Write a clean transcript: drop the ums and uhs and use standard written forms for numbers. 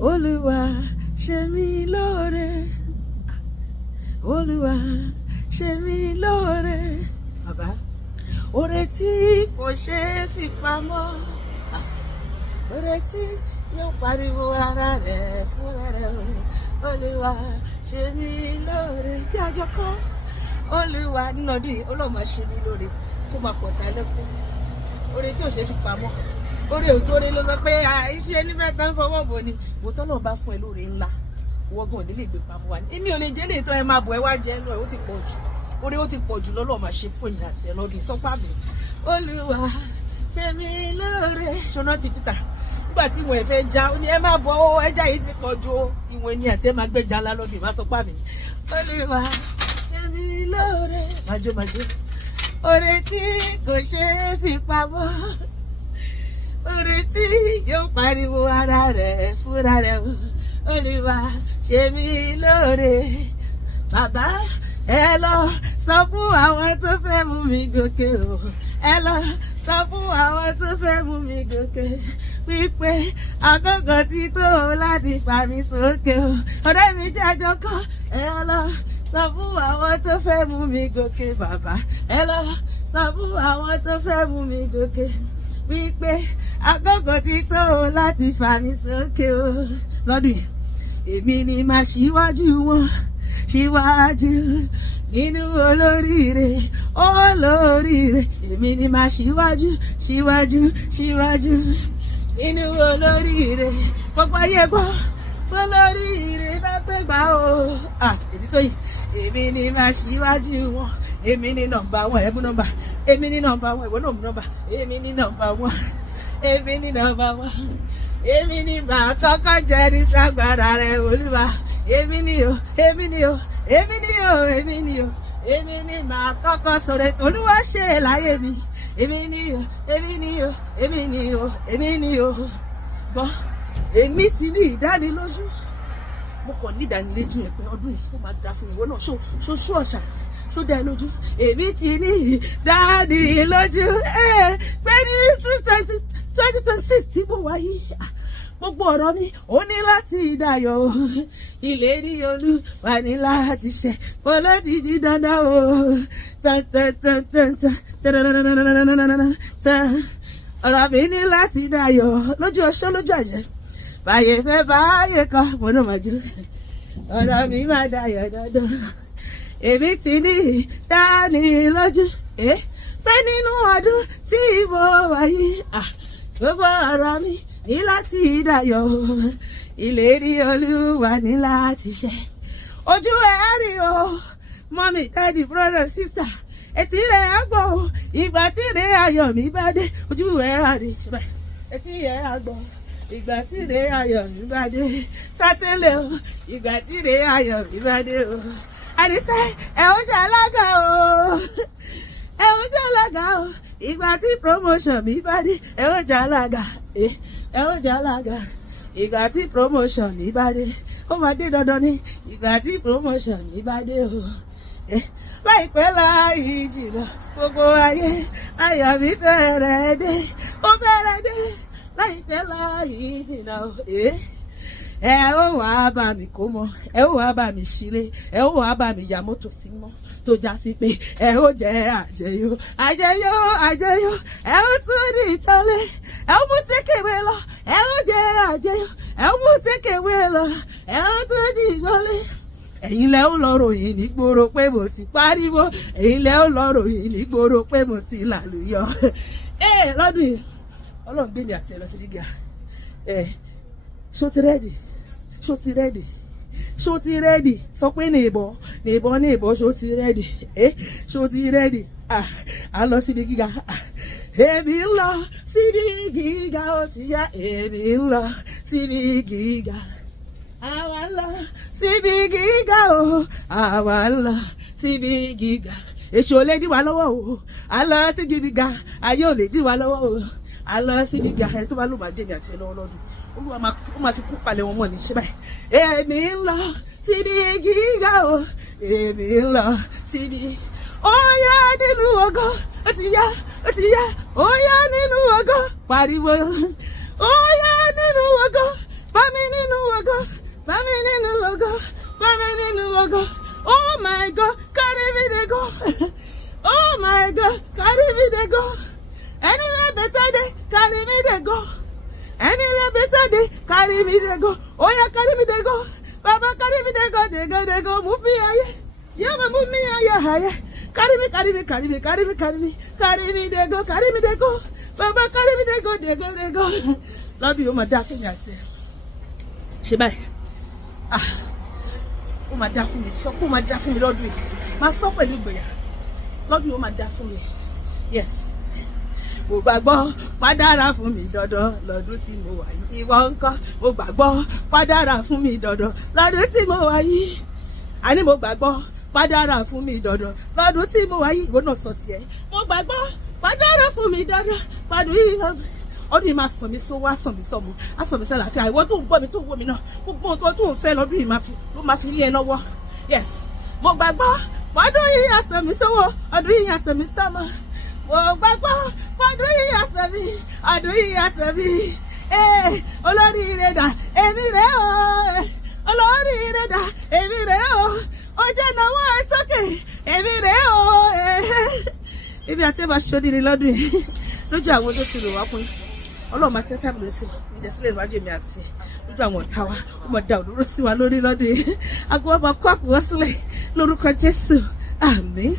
Oluwa ṣe mí lóore, Oluwa ṣe mí lóore. Bàbá, oore tí kò ṣe é fi pamọ́, oore tí yóò pariwo ara rẹ̀ fúnra rẹ̀. Oluwa ṣe mí lóore. Tí a jọ kọ́ Olúwa nínú ọdún yìí, Ọlọ́run ṣe mí lóore tó máa pọ̀ tá lẹ́kọ̀ọ́. Oore tí ò ṣe é fi pamọ́, oore òtóore ló sọ pé iṣẹ́ ẹni fẹ́ tán fọwọ́ bò ni. Bó tọ́lọ́run bá fún ẹ lóore ńlá, wọ́gàn nílé ìgbé pamọ́ wa ni. Èmi ò lè jẹ́ lè tọ́ ẹ máa bọ̀ ẹ wá jẹ́ lọ, ó ti pọ̀ jù. Oore ó ti pọ̀ jù lọ́lọ́run máa ṣe fún ìyá àti ẹ lọ́dún sọ́pà mi. Olúwa ṣe mí lóore. Ṣọ́nà ti Peter nígbà tí ìwọ̀n ẹ̀ fẹ́ já, ó ní ẹ má bọ̀ ó, ẹja yìí ti pọ̀ jù ó. Ìwọ̀n ẹni àti ẹ máa gbẹ́jà ńlá lọ́dún ìmá sọ́pà mi. Olúwa ṣe mí lóore. Májó. Oore tí kò ṣe é fi pamọ́, oore tí yóò pariwo ara rẹ̀ fúnra rẹ̀. Olúwa ṣe mí lóore. Bàbá, ẹ lọ sọ fún àwọn tó fẹ́ mú mi gòkè o, ẹ lọ sọ fún àwọn tó fẹ́ mú mi gòkè wípé àkókò ti tó láti fà mí sókè o. Ọ̀rẹ́ mi jẹ́ àjọkọ́, ẹ lọ sọ fún àwọn tó fẹ́ mú mi gòkè. Bàbá, ẹ lọ sọ fún àwọn tó fẹ́ mú mi gòkè wípé àkókò ti tó láti fà mí sókè o. Lọ́dún yìí, èmi ni màá ṣíwájú wọn, ṣíwájú nínú olóríire. Èmi ni màá ṣíwájú nínú olóríire. Gbogbo ayé gbọ́ olóríire bá pé gbà o. Èmi tó yìí, èmi ni màá ṣíwájú wọn. Èmi ni nọ́mbà 1, ẹ̀bùn nọ́mbà. Èmi ni nọ́mbà 1, ìwọ náà mú nọ́mbà. Èmi ni nọ́mbà 1. Èmi ni nọ́mbà 1. Èmi ni màá kọ́kọ́ jẹ́rìí ságbára rẹ̀ Olúwa. Èmi ni màá kọ́kọ́ sọ̀rọ̀ tó Olúwa ṣe láyé mi. Èmi ni o. Bọ́, èmi ti ní ìdánilójú. Mo kàn ní ìdánilójú ẹ̀ pé ọdún yìí ó máa dá fún ìwọ náà. Ṣó ọ̀ṣà, ṣó dá ẹ lójú. Èmi ti ní ìdánilójú pé ní 2026 tí mo wáyé. Gbogbo ọ̀rọ̀ mi ó ní láti dayọ̀, ìlérí Olúwa ní láti ṣẹ, kó ló ti di dandan o. Ọ̀rọ̀ mi ní láti dayọ̀ lójú ọṣọ́ lójú àjẹ́. Báyé fẹ́ báyé kọ́, mo náà máa jó. Ọ̀rọ̀ mi máa dayọ̀ dandan. Èmi ti ní ìdánilójú pé nínú ọdún tí mo wáyé, gbogbo ọ̀rọ̀ mi ní láti dayọ̀, ìlérí Olúwa ní láti ṣẹ. Ojú ẹ̀ rí o, mọ́mí, dáàdì, brother, sister, etí rẹ̀ á gbọ́ o, ìgbà tí ìrẹ́ ayọ̀ mi bá dé. Ojú ẹ̀ rí, etí ẹ̀ á gbọ́, ìgbà tí ìrẹ́ ayọ̀ mi bá dé. Sátẹ́lẹ̀ o, ìgbà tí ìrẹ́ ayọ̀ mi bá dé o. Àdìsẹ́ ẹ̀ ó jẹ́ alága o, ẹ̀ ó jẹ́ alága o. Ìgbà tí promotion mi bá dé, ẹ̀ ó jẹ́ alága, ẹ̀ ó jẹ́ alága. Ìgbà tí promotion mi bá dé, ó máa dé dandan ní. Ìgbà tí promotion mi bá dé o. Láìpẹ́ láì jìnnà, gbogbo ayé ayọ̀ mi fẹ́rẹ̀ dé, ó fẹ́rẹ̀ dé. Láìpẹ́ láì jìnnà o. Ẹ ó wá bá mi kó mọ, ẹ ó wá bá mi ṣílé, ẹ ó wá bá mi ya mọ́tò sí mọ́, tó já sí pé ẹ ó jẹ àjẹyó, ẹ ó tún ní ìtọ́lé, ẹ ó mú tékèwé lọ, ẹ ó jẹ àjẹyó, ẹ ó mú tékèwé lọ, ẹ ó tún ní ìgbọ́lé. Ẹ̀yin lẹ ó lọ ròyìn nígboro pé mo ti pariwo, ẹ̀yin lẹ ó lọ ròyìn nígboro pé mo ti làlùyọ. Lọ́dún yìí, Ọlọ́run gbé mi àti ẹ lọ sí gíga. Ṣó ti rẹ́dì? Sọ pé nìbọn, ṣó ti rẹ́dì? Ṣó ti rẹ́dì? À lọ síbi gíga. Èmi ń lọ síbi gíga, ó ti yá. Èmi ń lọ síbi gíga. Àwa ń lọ síbi gíga o. Àwa ń lọ síbi gíga. Èṣù ò lè dí wa lọ́wọ́ o. À lọ sí gíga. Ayé ò lè dí wa lọ́wọ́ o. À lọ síbi gíga. Ẹni tó bá lò máa jẹ́ mi àti ẹ lọ́wọ́ lọ́dún. Olúwa máa fi kú palẹ̀ wọn mọ̀ ní ṣe báyìí. Èmi ń lọ síbi gíga o. Èmi ń lọ síbi. Ó yá nínú ògo, ó ti yá. Ó yá nínú ògo, pariwo. Ó yá nínú ògo, bá mi nínú ògo. go. Oh my God, carry me they go. Oh my God, carry me they go. Anywhere better day, carry me they go. Anywhere better day, carry me they go. Oh yeah, carry me they go. Baba, carry me they go. Move me higher. Yeah, move me higher. Carry me, carry me, carry me, carry me, carry me. Carry me they go, carry me they go. Baba, carry me they go. Lord, you my dark in your Shibai. Oh my dad for me. So oh my dad for me, Lord. My stop a little bit. Lord, you my dad for me. Yes. Mo gbàgbọ́ padàrà fún mi dandan lọ́dún tí mo wà yìí. Ìwọ ńkọ́ mo gbàgbọ́ padàrà fún mi dandan lọ́dún tí mo wà yìí. Àní mo gbàgbọ́ padàrà fún mi dandan lọ́dún tí mo wà yìí. Ìwọ náà sọ tiẹ̀. Mo gbàgbọ́ padàrà fún mi dandan lọ́dún yìí. Ọdún yìí máa sàn mí sówó, á sàn mí sọ́mu, á sàn mí sálàáfíà. Ìwọ tó ń gbọ́ mi tó ń wò mí náà, gbogbo nǹkan tó ń fẹ́ lọ́dún yìí ló máa fi lé ẹ lọ́wọ́. Yes, mo gbàgbọ́ ọdún yìí á sàn mí sówó, ọdún yìí á sàn mí sọ́mu. Mo gbàgbọ́ ọdún yìí á sàn mí, ọdún yìí á sàn mí. Olórí ire dà, èmi rẹ̀ o. Olórí ire dà, èmi rẹ̀ o. Ó jẹ́ náwó ẹ sókè, èmi rẹ̀ o. Ibi àti ẹ̀ bá ṣòdì ní lọ́dún yìí lójú àwọn tó ti rò wá pín. Ọlọ́run máa tẹ́tà mi ìdẹ́sílẹ̀ ìwájú èmi àti lójú àwọn ọ̀tá wa ó máa da òdòdó sí wa lórí lọ́dún yìí. Agbó wa máa kó àkùwọ́ sílẹ̀ lórúkọ Jésù. Àmín.